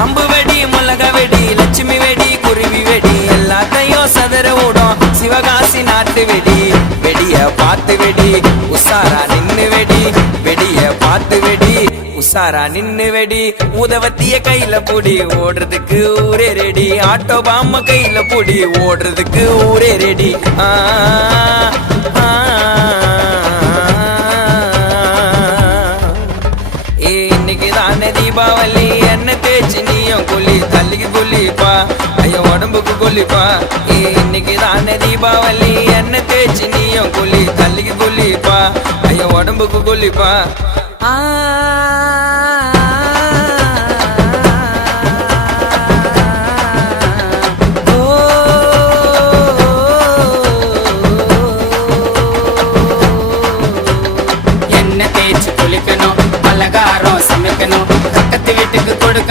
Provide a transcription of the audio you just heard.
பாம்பு வெடி மிளக வெடி லட்சுமி வெடி குருவி வெடி எல்லாத்தையும் சதற விடும் சிவகாசி நாட்டு வெடி வெடிய பார்த்து வெடி உசாரா நின்னு வெடி வெடிய பார்த்து வெடி உசாரா நின்னு வெடி உதவத்திய கையில புடி ஓடுறதுக்கு ஊரே ரெடி ஆட்டோ பாம்ம கையில புடி ஓடுறதுக்கு ஊரே ரெடி இன்னைக்குதானே தீபாவளி என்ன தேய்ச்சி நீயும் கொல்லி தள்ளிக்கு கொல்லிப்பா ஐயோ உடம்புக்கு கொல்லிப்பா இன்னைக்குதானே தீபாவளி என்ன தேய்ச்சி நீயும் கொல்லி தள்ளிக்கு கொல்லிப்பா ஐயோ உடம்புக்கு கொல்லிப்பா